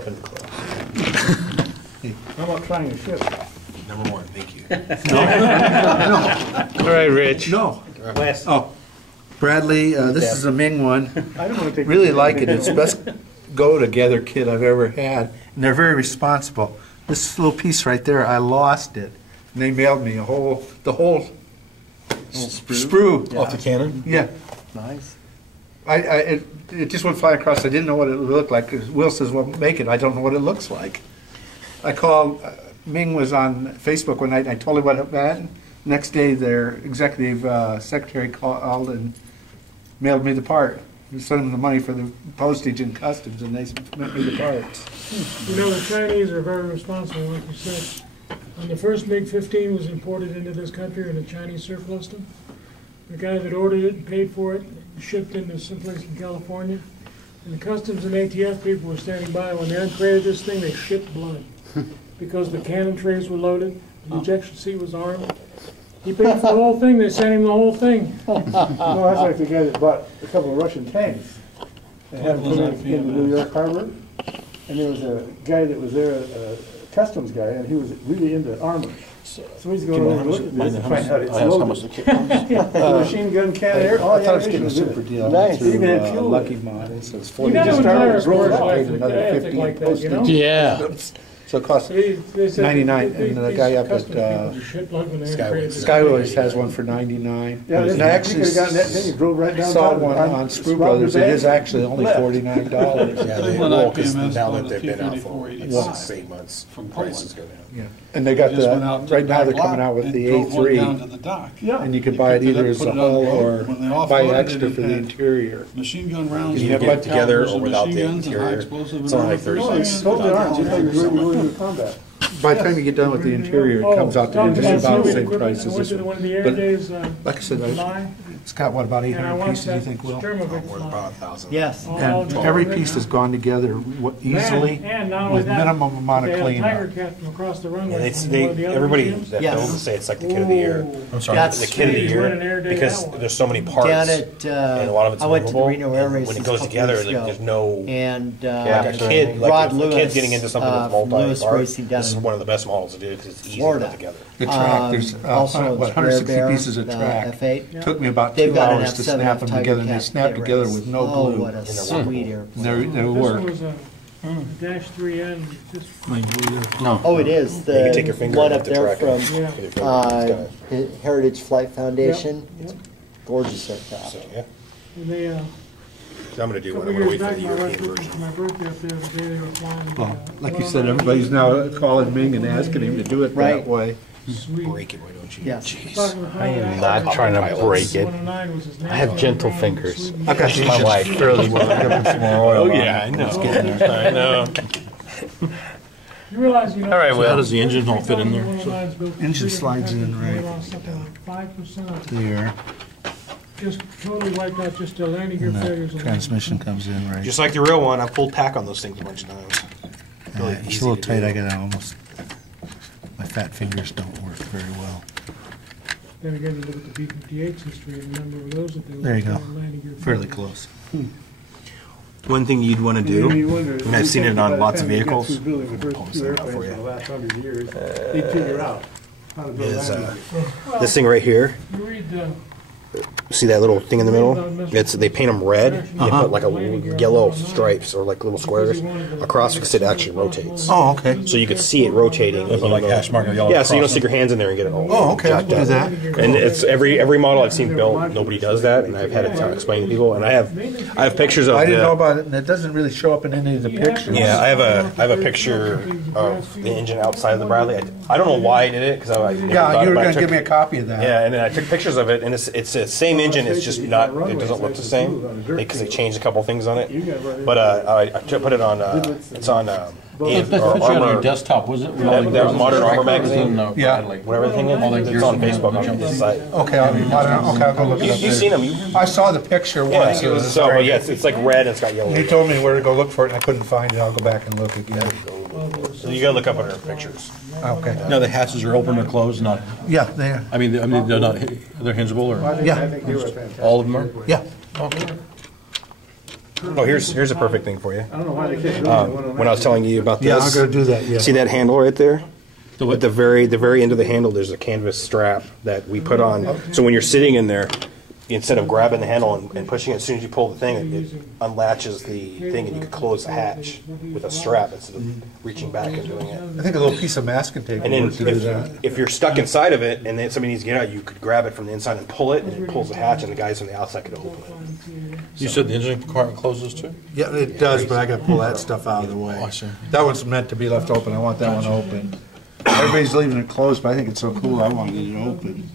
flipping the clothes. How about trying a ship? Number one, thank you. All right, Rich. No. Last. Oh, Bradley, this is a Ming one. I don't want to take. Really like it. It's the best go-together kit I've ever had. And they're very responsible. This little piece right there, I lost it. And they mailed me the whole sprue. Off the cannon? Yeah. Nice. It just went flying across. I didn't know what it would look like. 'Cause Will says, well, make it. I don't know what it looks like. I called, Ming was on Facebook one night, and I told him what it meant. Next day, their executive secretary called and mailed me the part. We sent them the money for the postage and customs, and they sent me the parts. You know, the Chinese are very responsible, like you said. When the first MiG-15 was imported into this country and the Chinese surplused them, the guy that ordered it and paid for it shipped into someplace in California, and the customs and ATF people were standing by. When they uncrated this thing, they shipped blood because the cannon trays were loaded, the ejection seat was armed. He paid for the whole thing. They sent him the whole thing. No, that's like the guy that bought a couple of Russian tanks and had them put in the New York Harbor. And there was a guy that was there, a customs guy, and he was really into armor. So he's going over and looking at this and find out it's loaded. The machine gun cannon, I all the thought it was getting a ammunition super was in deal. Nice. Through, Even had fuel. Lucky Mod. So it's You 40 got to just retire a started. sports life Paid another ethic 50 like that, you know? Yeah. So it cost They said 99, that and the guy up customs at, people just shit blood when they uncrated this. Skyway has one for 99. Yeah, And I actually you could have gotten that thing, you drove right down. saw one on Sprue Brothers. It is actually only $49. Yeah, they Well, will, because IPMS now that was they've been out for 254.85 6 to 8 months, from prices Poland. go down. Yeah. And they got Just went out the, to right the now they're back coming lot out with and the drove one down to A3. the dock. Yeah. And you could They buy it picked it either up, as put a it on the whole road. or When they buy offloaded extra it, for it the had interior. Machine gun rounds. Can you and get it together calibers or and without the machine guns and high interior? explosive It's and only like everything. 30 Oh, it's totally armed, just like you're really going into combat. By the time you get done with the interior, it comes out to talking just about the same equipment, price I as went this to one. one of the air But days, like I said, July, it's got, what, about and I 800 watched pieces, you that think, Will? Sturmovik Worth fly. about 1,000. Yes. And every piece has gone together easily And not only with that, minimum amount they of had a Tiger cleanup. Cat from across the Yeah, runway. from they, one of the other everybody museums. that Yes. knows say it's like the kid of the year. I'm sorry, That's- the kid of the They year, win an air day because that one. there's so many parts. Down at, and a lot of it's I went to the movable, Reno Air and Races when it a goes couple together, years like, ago. there's no, And like a kid, like Rod if a Lewis, kid's getting into something that's from Lewis multi-part, Racing down this is in one of the best models to do because it's easy to Florida. put together. The track, there's also what, it's 160 Rare Bear, pieces of track. F8. Took me about They've 2 got an hours to F7 snap them Tiger together, and they Cat snap kit together race. with no Oh, glue. what a sweet airplane. They This work. one was a Dash 3N, just, No. Oh, it is. You can take The your finger one and up hit the there track. from yeah. With your finger, it's got- Heritage Flight Foundation. It's gorgeous aircraft. so, yeah. And they, So I'm gonna do a one, couple I'm gonna years wait for back, the my wife European took me version. for my birthday up there, the day they were flying. Well, like you well, said, everybody's now calling Ming and asking him to do it Right. that way. Sweet. Break it, why don't you? Yes. Jeez. I am not trying to break it. I have gentle fingers. I got That's my wife. fairly well. Give him some more oil Oh, on yeah, it. I know. I know. You realize, you know. All right, So Will. how does the engine all fit in there? Engine slides in right 5% of it there, just totally wiped out, just landing gear and failures. the alone. transmission comes in right. Just like the real one, I pulled pack on those things a bunch of times. Really It's easy a little to tight, do. I gotta almost, my fat fingers don't work very well. Then again, you look at the B-58's history and the number of those that they. There you go. landing gear Fairly failures. close. One thing you'd want to do, and I've seen it on lots of vehicles, Building the first two airplanes for for you. the last 100 years, they'd figure out how to build is landing gear. this thing right here. You read, See that little thing in the middle? It's they paint them red. They put like a yellow stripes or like little squares across because it actually rotates. Oh, okay. So you could see it rotating. With like hash mark or yellow Yeah, so you don't cross. stick your hands in there and get it all. Oh, okay, I can do that. And it's every model I've seen built, nobody does that, and I've had to explain to people. And I have pictures of. I didn't know the, about it, and it doesn't really show up in any of the pictures. Yeah, I have a picture of the engine outside of the Bradley. I don't know why I did it because I never Yeah, thought you were about it. gonna give me a copy of that. Yeah, and then I took pictures of it, and it's the same engine. It's just not. It doesn't look the same because they changed a couple things on it. But I put it on. It's on. That's what you had on your Armor, desktop, was it? that Modern Armor magazine? Yeah. whatever the thing is. It's on Facebook. I'll jump to the site. Okay, I'll go look it up. You've seen them. I saw the picture Yeah, once. it was so. Yeah, it's like red. And it's got yellow. He told me where to go look for it, and I couldn't find it. I'll go back and look again. So you gotta look up under pictures. Okay. No, the hatches are open or closed, not, Yeah, there. I mean, they're not, they're hingeable or I Yeah. think they were fantastic. all of them are? Yeah. Okay. Oh, here's a perfect thing for you. I don't know why they can't do it. When I was telling you about this, Yeah, I'm gonna do that, yeah. See that handle right there? what? At the very end of the handle, there's a canvas strap that we put on. So when you're sitting in there, instead of grabbing the handle and pushing it, as soon as you pull the thing, it unlatches the thing, and you can close the hatch with a strap instead of reaching back and doing it. I think a little piece of masking tape And would then work to do that. if you're stuck inside of it and then somebody needs to get out, you could grab it from the inside and pull it, and it pulls the hatch, and the guys on the outside could open it. You said the engine compartment closes too? Yeah, it does, but I gotta pull that stuff out of the way. Oh, I see. That one's meant to be left open, I want that one open. Everybody's leaving it closed, but I think it's so cool, I wanted it open.